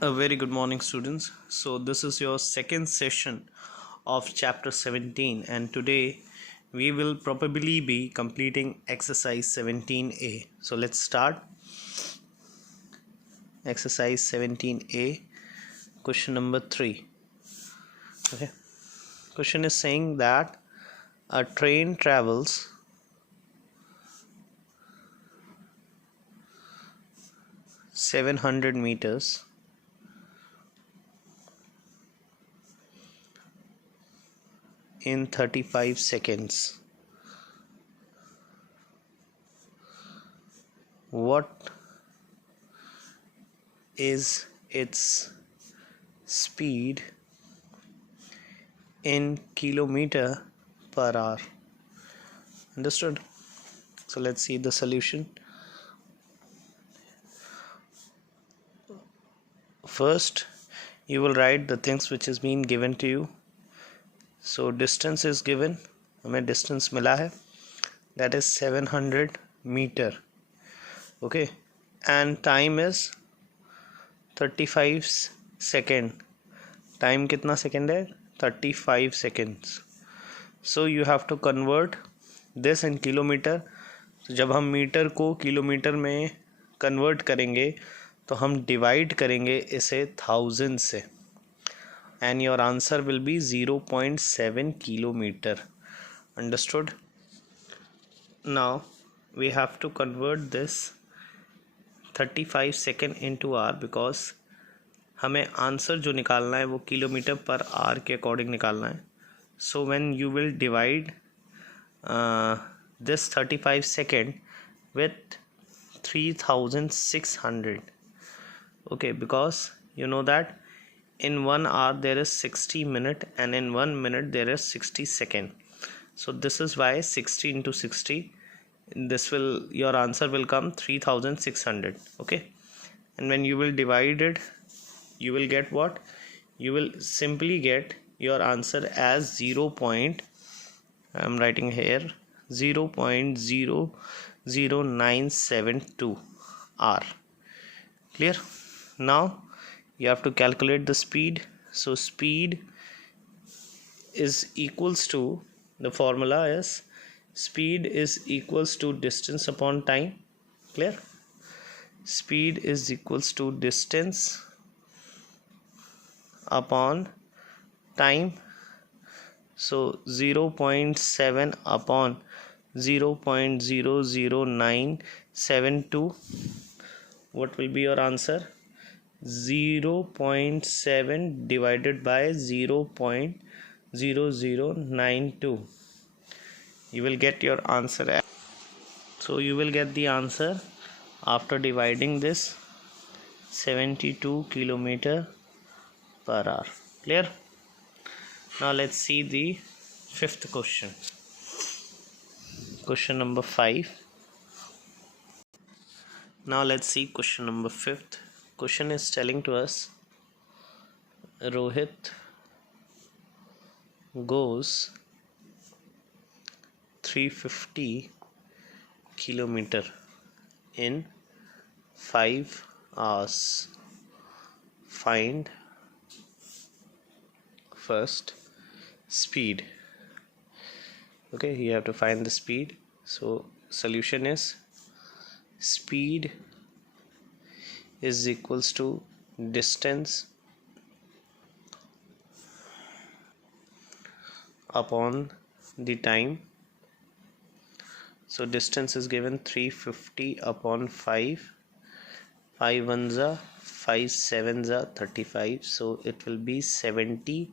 A very good morning, students. So, this is your second session of chapter 17, and today we will probably be completing exercise 17A. So, let's start. Exercise 17A, question number 3. Okay, question is saying that a train travels 700 meters in 35 seconds. What is its speed in kilometer per hour? Understood? So let's see the solution. First, you will write the things which is being given to you. So distance is given, हमें distance मिला है, that is 700 meter. Okay, and time is 35 second. Time कितना second है? 35 seconds. So you have to convert this in kilometer. तो जब हम metre को kilometre में कन्वर्ट करेंगे तो हम डिवाइड करेंगे इसे 1000 से, and your answer will be 0.7 kilometer. Understood? Now we have to convert this 35 second into hour because हमें आंसर जो निकालना है वो किलोमीटर पर आवर के अकॉर्डिंग निकालना है. So when you will divide this 35 second with 3600, okay, because you know that in 1 hour there is 60 minute and in 1 minute there is 60 second. So this is why 60 into 60, this will, your answer will come 3600. Okay, and when you will divide it, you will get what? You will simply get your answer as 0. I am writing here 0.00972 r. Clear? Now you have to calculate the speed. So speed is equals to, the formula is speed is equals to distance upon time. Clear? Speed is equals to distance upon time. So 0.7 upon 0.00972, what will be your answer? 0.7 divided by 0.0092. You will get your answer. So you will get the answer after dividing this 72 kilometer per hour. Clear? Now let's see the fifth question. Question number 5. Now let's see question number 5th. Question is telling to us Rohit goes 350 kilometer in 5 hours. Find first speed. Okay, you have to find the speed. So solution is speed is equals to distance upon the time. So distance is given 350 upon 5. 5 ones are 5 sevens are 35. So it will be 70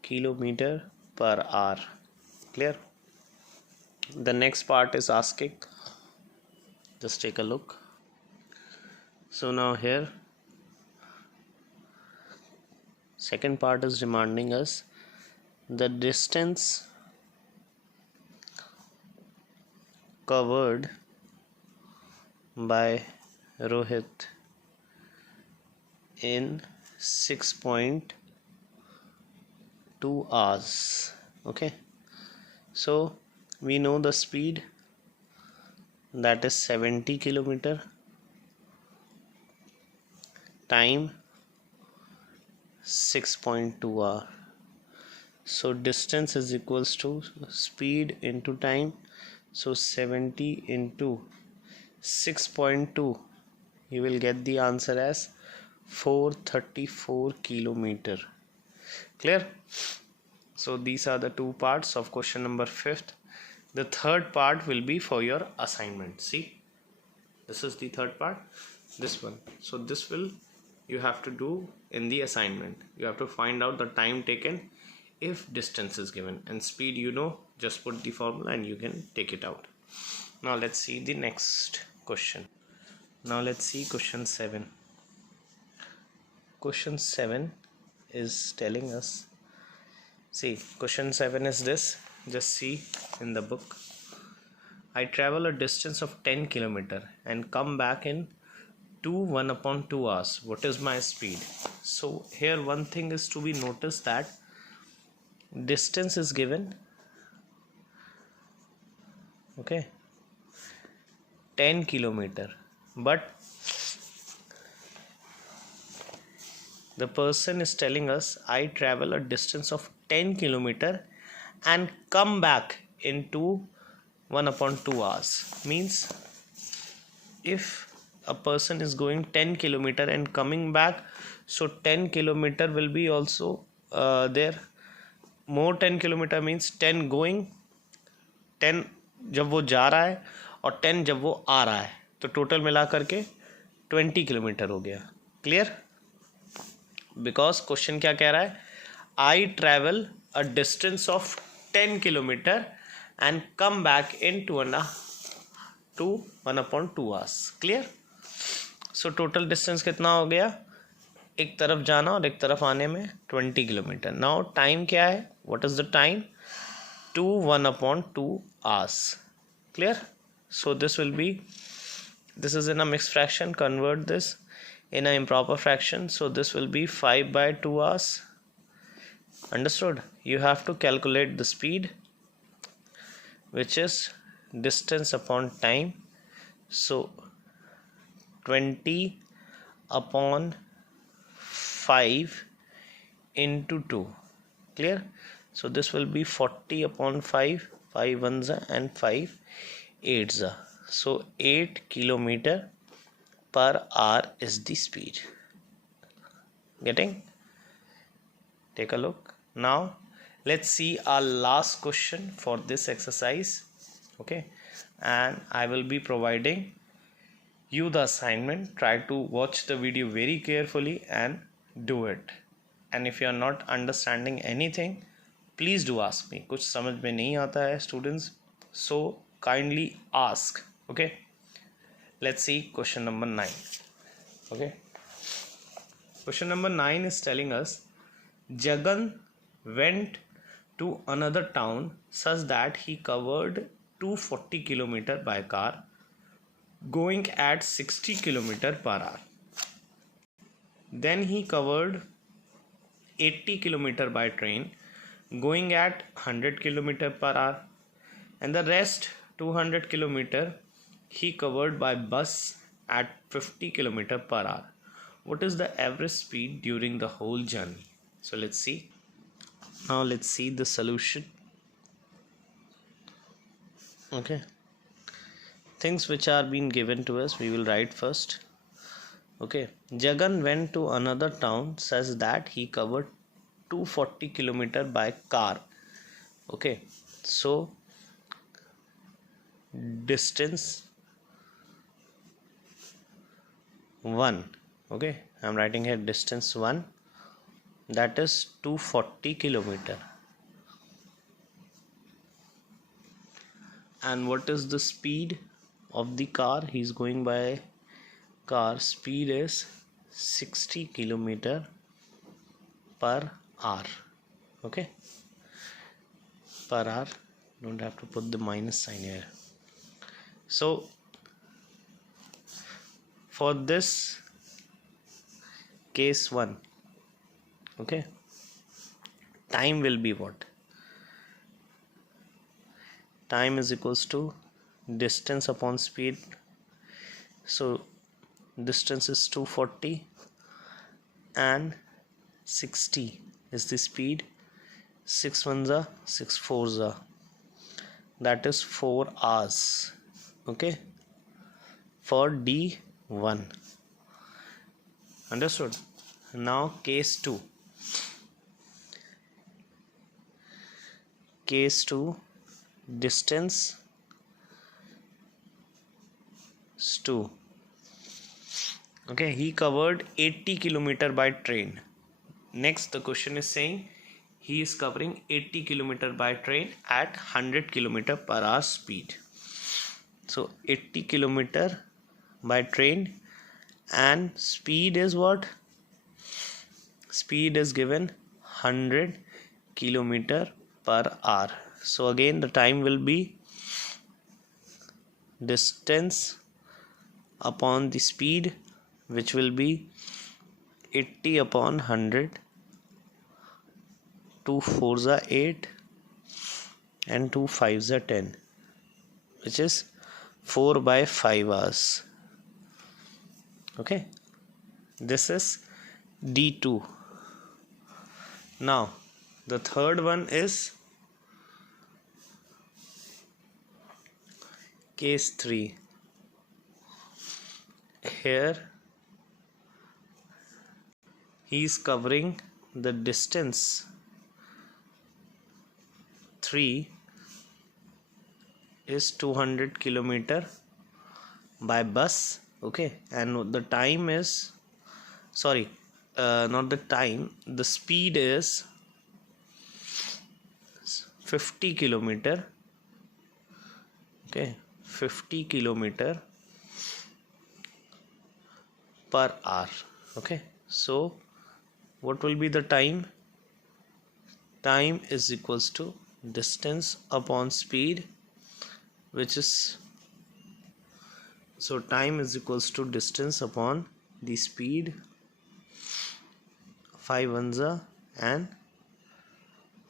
kilometer per hour. Clear? The next part is asking, just take a look. So now here second part is demanding us the distance covered by Rohit in 6.2 hours. Okay, so we know the speed, that is 70 kilometer. Time 6.2 hour. So distance is equals to speed into time. So 70 into 6.2, you will get the answer as 434 kilometer. Clear? So these are the two parts of question number 5th. The third part will be for your assignment. See, this is the third part, this one. So this will you have to do in the assignment. You have to find out the time taken if distance is given, and speed, you know, just put the formula and you can take it out. Now let's see the next question. Now let's see question 7. Question 7 is telling us, see, question 7 is this, just see in the book. I travel a distance of 10 kilometer and come back in 1/2 hours. What is my speed? So here one thing is to be noticed, that distance is given, okay, 10 kilometer, but the person is telling us I travel a distance of 10 kilometer and come back into 1/2 hours. Means if a person is going 10 kilometer and coming back, so 10 kilometer will be also there. More 10 kilometer means 10 going, 10 जब वो जा रहा है और 10 जब वो आ रहा है, तो टोटल मिला करके 20 किलोमीटर हो गया. क्लियर? बिकॉज क्वेश्चन क्या कह रहा है, I travel a distance of 10 kilometre and come back in 1/2 hours. Clear? So total distance कितना हो गया, एक तरफ जाना और एक तरफ आने में 20 किलोमीटर. नाउ टाइम क्या है, what is the time, 1/2 hours. Clear? So this will be, this is in a mixed fraction, convert this in an improper fraction, so this will be 5/2 hours. Understood? You have to calculate the speed, which is distance upon time, so 20 upon 5 into 2. Clear? So this will be 40 upon 5, 5 ones and 5 eights. So 8 kilometer per hour is the speed. Getting? Take a look. Now let's see our last question for this exercise. Okay, and I will be providing you the assignment. Try to watch the video very carefully and do it. And if you are not understanding anything, please do ask me. कुछ समझ में नहीं आता है students, so kindly ask. Okay, let's see question number 9. Okay, question number 9 is telling us Jagan went to another town such that he covered 240 kilometer by car going at 60 kilometer per hour. Then he covered 80 kilometer by train going at 100 kilometer per hour, and the rest 200 kilometer he covered by bus at 50 kilometer per hour. What is the average speed during the whole journey? So let's see. Now let's see the solution. Okay, things which are being given to us, we will write first. Okay, Jagan went to another town such that he covered 240 kilometer by car. Okay, so distance 1. Okay, I am writing here distance 1, that is 240 kilometer. And what is the speed of the car? He is going by car. Speed is 60 kilometer per hour. Okay, per hour, don't have to put the minus sign here. So for this case 1, okay, time will be what? Time is equals to distance upon speed. So distance is 240 and 60 is the speed. 6 ones are 6 fours are, that is 4 hours. Okay, for D1. Understood? Now case 2. Case 2, distance is 2. Okay, he covered 80 kilometer by train. Next, the question is saying he is covering 80 kilometer by train at 100 kilometer per hour speed. So 80 kilometer by train, and speed is what? Speed is given 100 kilometer per hour. So again the time will be distance upon the speed, which will be 80 upon 100. 2 4s are 8 and 2 5s are 10, which is 4 by 5 hours. Okay, this is D2. Now the third one is case 3. Here he is covering the distance 3 is 200 kilometer by bus. Okay, and the time is, sorry, not the time, the speed is 50 kilometer. Okay, 50 kilometer per hour. Okay, so what will be the time? Time is equals to distance upon speed, which is, so time is equals to distance upon the speed. 5 ones are and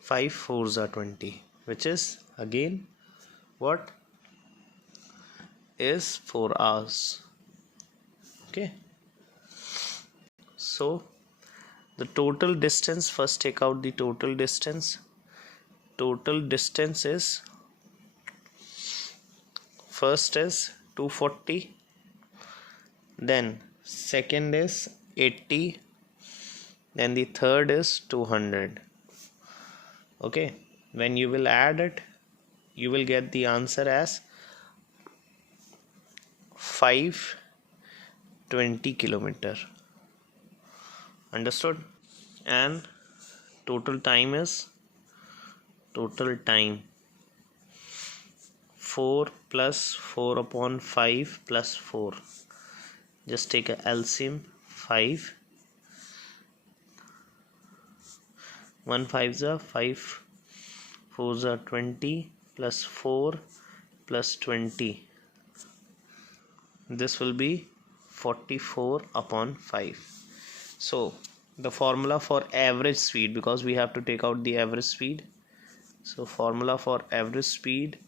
5 fours are 20, which is again what is 4 hours. Okay, so the total distance, first take out the total distance. Total distance is, first is 240, then second is 80, then the third is 200. Okay, when you will add it, you will get the answer as 520 kilometer. Understood? And total time is, total time 4 plus 4 upon 5 plus 4. Just take a LCM. 5 1 5s are 5 4s are 20 plus 4 plus 20. This will be 44 upon 5. So the formula for average speed, because we have to take out the average speed, so formula for average speed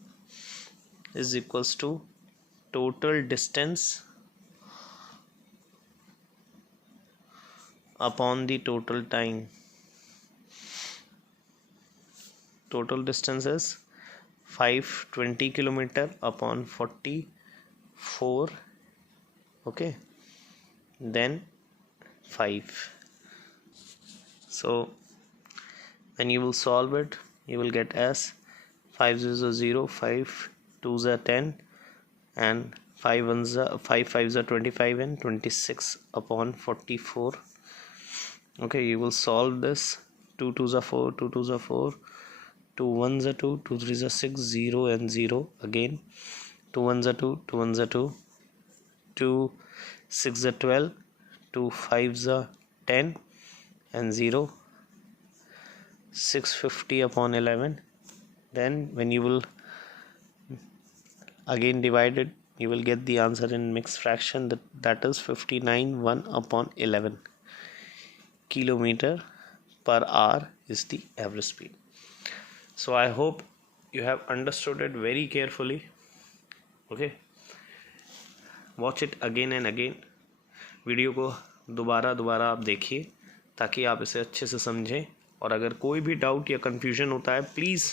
is equals to total distance upon the total time. Total distance is 520 kilometer upon 44. Okay, then 5. So when you will solve it, you will get as 5 0 0, 5 2s are 10, and 5 5s are 25 and 26 upon 44. Okay, you will solve this. 2 2s are 4, 2 2s are 4, 2 1s are 2, 2 3s are 6, 0 and 0 again. 2 1s are 2, 2 1s are 2, 2 6 are 12, 2 5s are 10 and 0. 650 upon 11. Then when you will again divide it, you will get the answer in mixed fraction, that is 59 1 upon 11 kilometer per hour is the average speed. So I hope you have understood it very carefully. Okay, watch it again and again. Video को दोबारा आप देखिए ताकि आप इसे अच्छे से समझें। और अगर कोई भी डाउट या कन्फ्यूजन होता है प्लीज़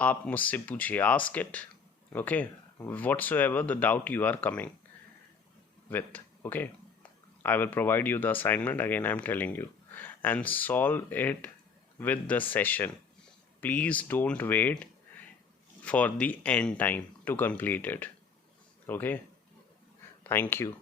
आप मुझसे पूछिए, ask it, okay, whatsoever the doubt you are coming with, okay, I will provide you the assignment, again I am telling you, and solve it with the session. Please don't wait for the end time to complete it, okay. Thank you.